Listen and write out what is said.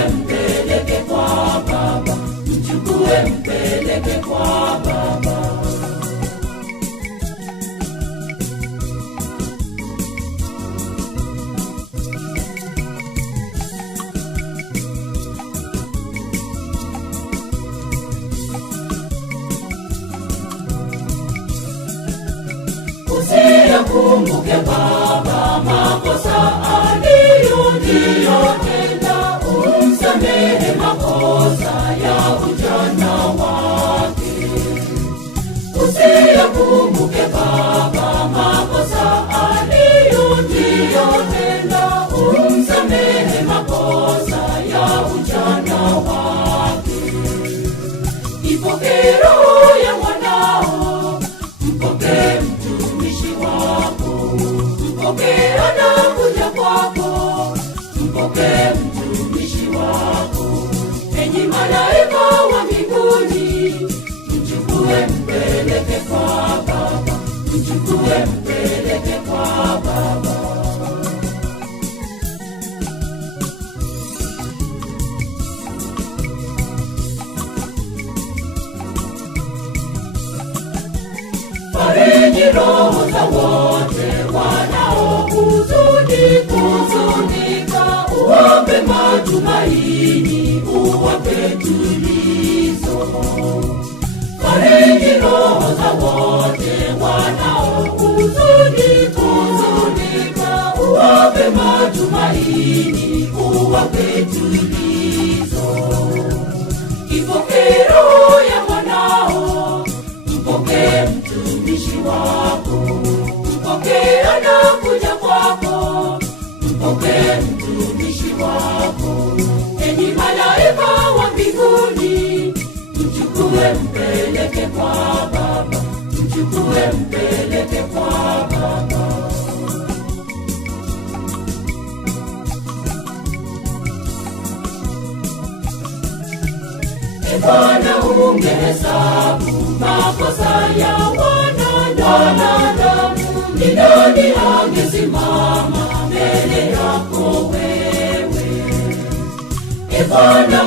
mpeleke kwa Baba, mchukue mpeleke kwa Baba. Usiyakumbuke Baba makosa aliyotenda, umsamehe makosa ya ujana wake. Usiyakumbuke Baba makosa aliyotenda, umsamehe makosa ya ujana wake. Ipokee roho ya mwanao, mpokee mtumishi wako, mpokee anakuja kwako, mpokee mtumishi wako. Enyi malaika wa mbinguni, mchukue mpeleke kwa Baba, mchukue mpeleke kwa Baba. Fariji roho za wote wanaohuzunika, uwape matumaini, uwape tulizo. Fariji roho za wote wanaohuzunika, uwape matumaini, uwape tulizo. Ipokee roho ya mwanao, mpokee mtumishi wako, mpokee anakuja kwako, mpokee mtumishi wako. Enyi malaika wa mbinguni, mchukue mpeleke kwa Baba, mchukue mpeleke kwa Baba. Bwana ungehesabu makosa ya wanadamu, ni nani angesimama mbele yako wewe? Bwana